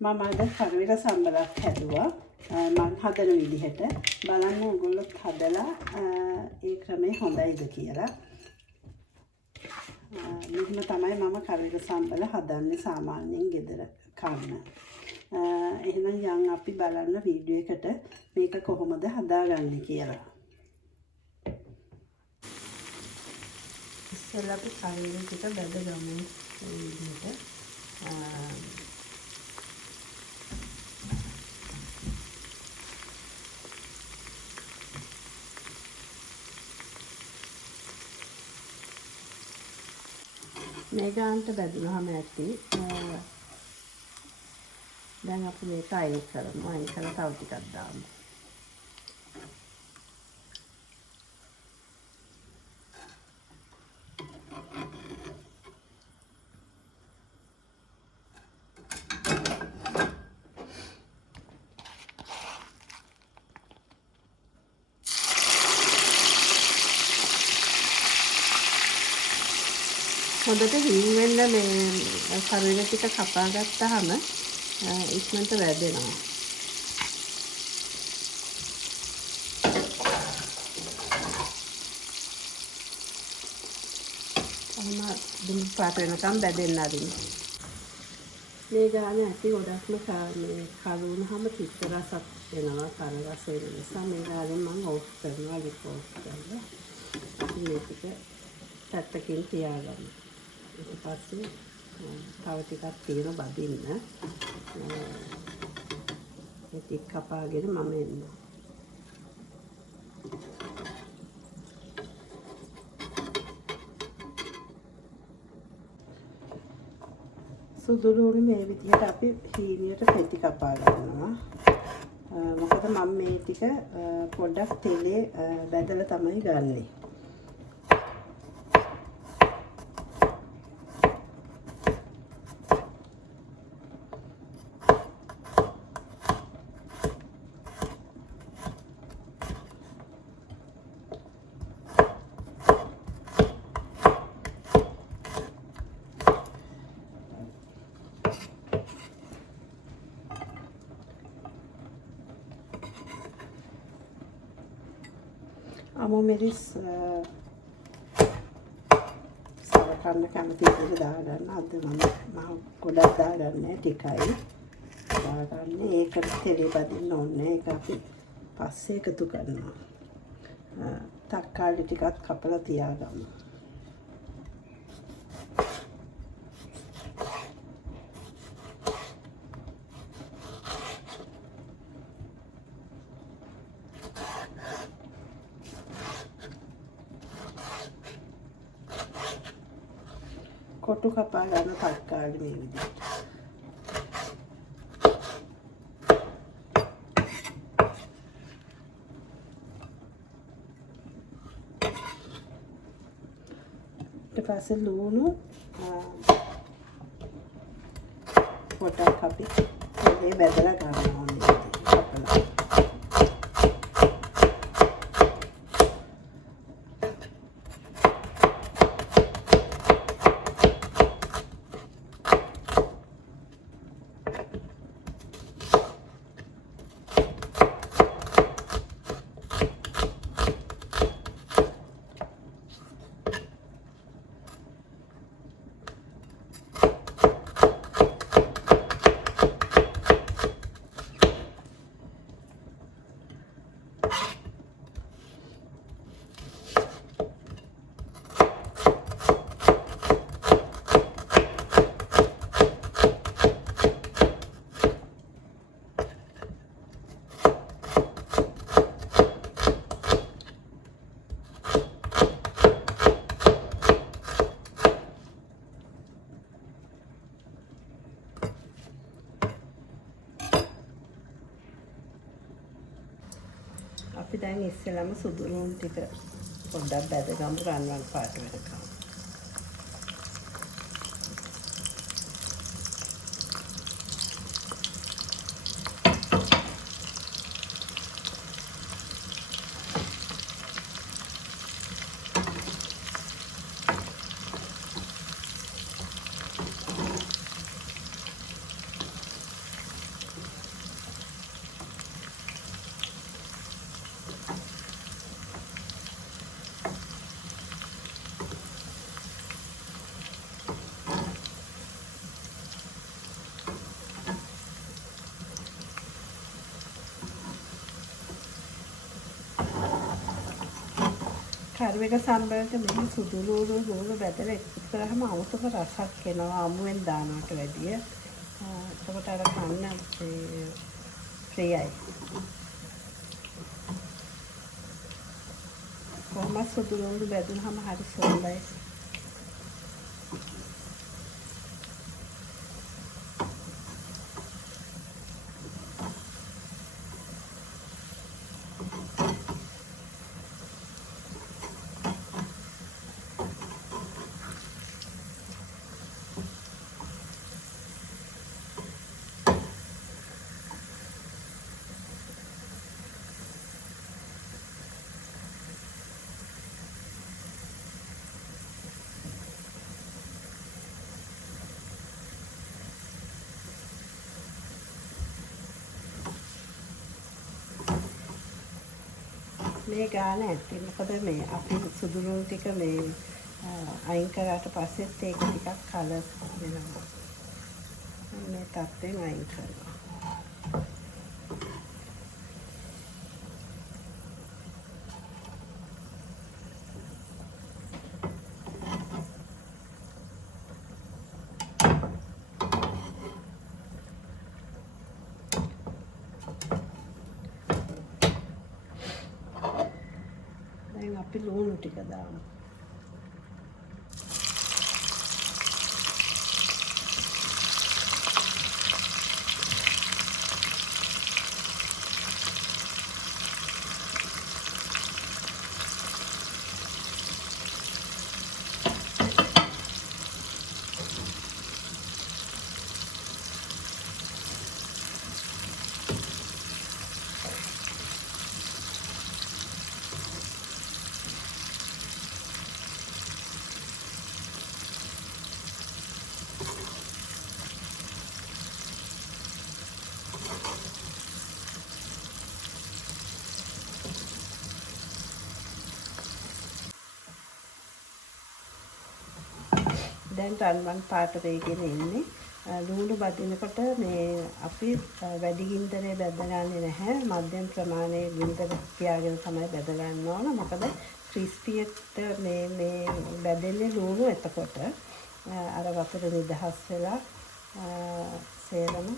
මම අද කරවිල සම්බරක් හැදුවා. මම හදන විදිහට බලන්න ඔයගොල්ලොත් හදලා ඒ ක්‍රමය හොඳයිද කියලා. මෙහෙම තමයි මම කරවිල සම්බර හදන්නේ සාමාන්‍යයෙන් ගෙදර කන්න. එහෙනම් යන් අපි බලන්න වීඩියෝ එකට මේක කොහොමද හදාගන්නේ කියලා. ඉස්සෙල්ලා අපි කරවිල ටික බැදගමු මේ විදිහට. මේ ගානට බැදුනහම ඇති. දැන් අපි මේක අයින් කරමු. අයින් කරලා තව ටිකක් දාමු. හොඳට හිම් වෙන්න මේ කරවිල ටික කපා ගත්තාම ඉක්මනට වැදෙනවා. අම්ම දුම් පාට වෙනකම් බැදෙන්න ආරින්න. මේ ගානේ ඇති ගොඩක්ම මේ කලුණාම තිත්ත රසක් වෙනවා. කන රස වෙන නිසා මේ ගානේ මම ඕෆ් කරනවා. ලිප් ඕෆ් කරලා අපි මේක පැත්තකින් තියාගන්න. ඊට පස්සේ තව ටිකක් තියෙන බදින්න මේ ටික කපාගෙන මම එන්න. සුදු ලුණු මේ විදිහට අපි හීනියට පෙති කපා ගන්නවා. මොකද මම මේ ටික පොඩ්ඩක් තෙලේ බැදලා තමයි ගන්නෙ. අමු මිරිස් සලකන්න කැමති විදිහට දාගන්න. අද මම ගොඩක් දාගන්නේ ටිකයි දාගන්නේ. ඒකට තෙලේ බදින්න ඕනේ. ඒක අපි පස්සේ එකතු කරනවා. තක්කාලි ටිකක් කපලා තියාගමු. කොටු කපා ගන්න තක්කාලි මේ විදිහට. ඊට පස්සේ ලුණු පොඩක් අපි මේ බෙදලා ගන්න ඕනේ. කපලා අපි දැන් ඉස්සෙල්ලාම සුදු ලුණු ටික පොඩ්ඩක් බැදගමු රන්වන් පාට වෙනකම්. එක සම්බරට මෙහෙම සුදු ලුණු බැදලා එකතු කරාම අමුතුම රසක් එනවා අමුවෙන් දානවට වැඩිය. එතකොට අර කන්න ප්‍රියයි. කොහොමද සුදු ලුණු බැදුනහම හරි සුවඳයි. මේ ගාන ඇත්තේ මොකද මේ අපි සුදු ලුණු ටික මේ අයින් කරාට පස්සෙත් ඒක ටිකක් කලර් වෙනවා. මේ තත්ත්වෙන් අයින් කරනවා. දැන් අපි ලුණු ටික දාමු. දැන් රන්වන් පාට වේගෙන ඉන්නේ. ලුණු බදිනකොට මේ අපි වැඩි ගින්දරේ බැදගන්නේ නැහැ. මධ්‍යම ප්‍රමාණයේ ගින්දර තියාගෙන තමයි බැද ගන්න ඕන. මොකද ක්‍රිස්පියට මේ බැදෙන්නේ ලුණු එතකොට අර වතුර නිදහස් වෙලා සේරම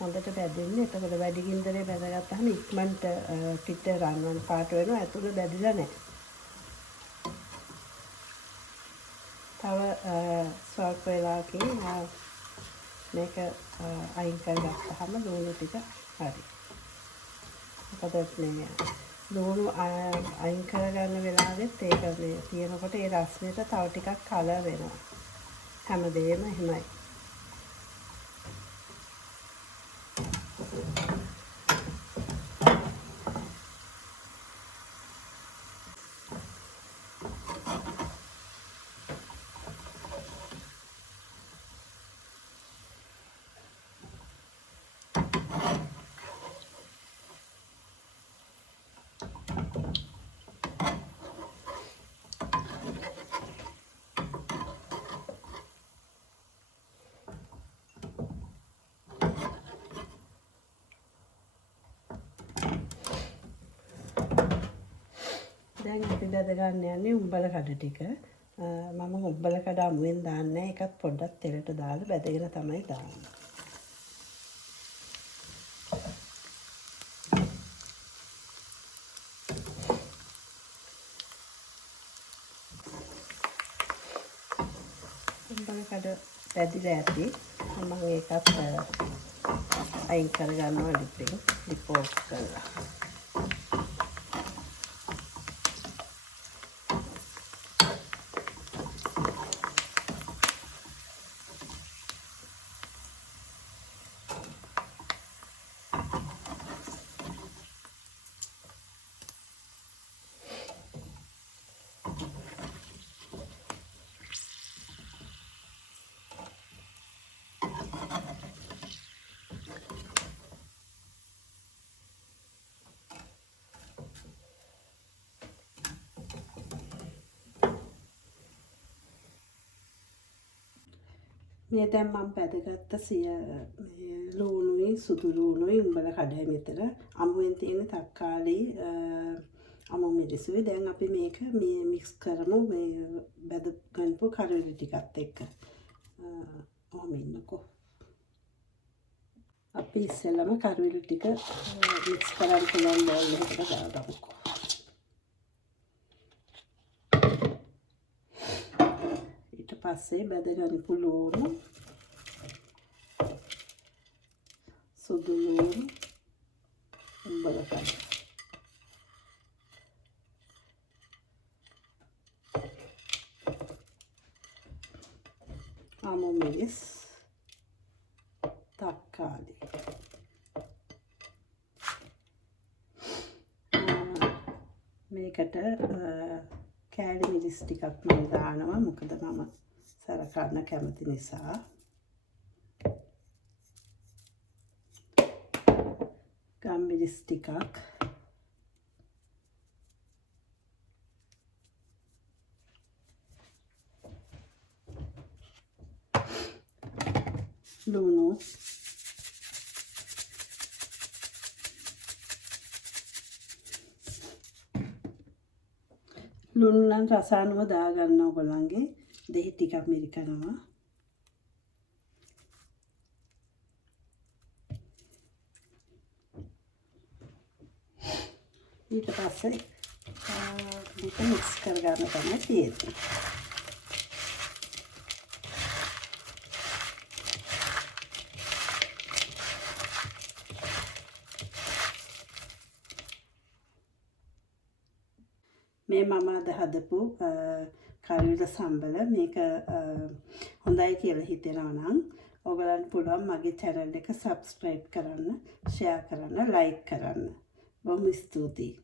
හොඳට බැදෙන්නේ. එතකොට වැඩි ගින්දරේ බැදගත්තාම ඉක්මනට පිට රන්වන් පාට වෙනවා. ඇතුළ බැදිලා නැහැ. තව ස්වල්ප වෙලාවකින් මේක අයින් කරගත්තාම ලුණු ටික හරි. මොකද මේ ලුණු අයින් කරගන්න වෙලාවෙත් ඒක මේ තියෙනකොට ඒ රසණයට තව ටිකක් කලර් වෙනවා. හැමදේම එහෙමයි. දැන් අපි බැද ගන්න යන්නේ උඹල කඩ ටික. මම උඹල කඩ අමුවෙන් දාන්නේ නැහැ. ඒකත් පොඩ්ඩක් තෙලට දාලා බැදගෙන තමයි දාන්නේ. උඹල කඩ බැදිලා ඇති. මම ඒකත් අයින් කරගන්නවා ලිප් ඔෆ් කරලා. මේ දැන් මම පැදගත්ත ලුණුයි සුදු ලුණුයි උඹල කඩේ මෙතන අමුවෙන් තියෙන තක්කාලි අමු මිරිසුයි. දැන් අපි මේක මේ මික්ස් කරමු මේ බැද ගන්නපු කරුළු ටිකත් එක්ක. ඔහොම ඉන්නකෝ. අපි ඉස්සෙල්ලම කරුළු ටික මික්ස් කරන් පුළුවන් බෝල් එකකට දාගමුකෝ. ඊට පස්සේ බැද ගන්න පුළුවන් සුදු ලුණු බලපන්. අමු මිරිස්, තක්කාලි. මේකට කෑලි මිරිස් ටිකක් මම දානවා. මොකද මම සර කන්න කැමති නිසා. ගම් මිරිස් ටිකක්. ලුණු. ලුණු නම් රස අනුව දාගන්න ඔයගොල්ලන්ගේ. දෙහි ටිකක් මිරිකනවා. ඊට පස්සේ මේක මික්ස් කරගන්න තමයි තියෙන්නේ. මේ මම අද හදපු කරුළ සම්බල මේක හොඳයි කියලා හිතෙනවා නම් ඔයගලන්ට පුළුවන් මගේ channel එක subscribe කරන්න, share කරන්න, like කරන්න. බොහොම ස්තුතියි.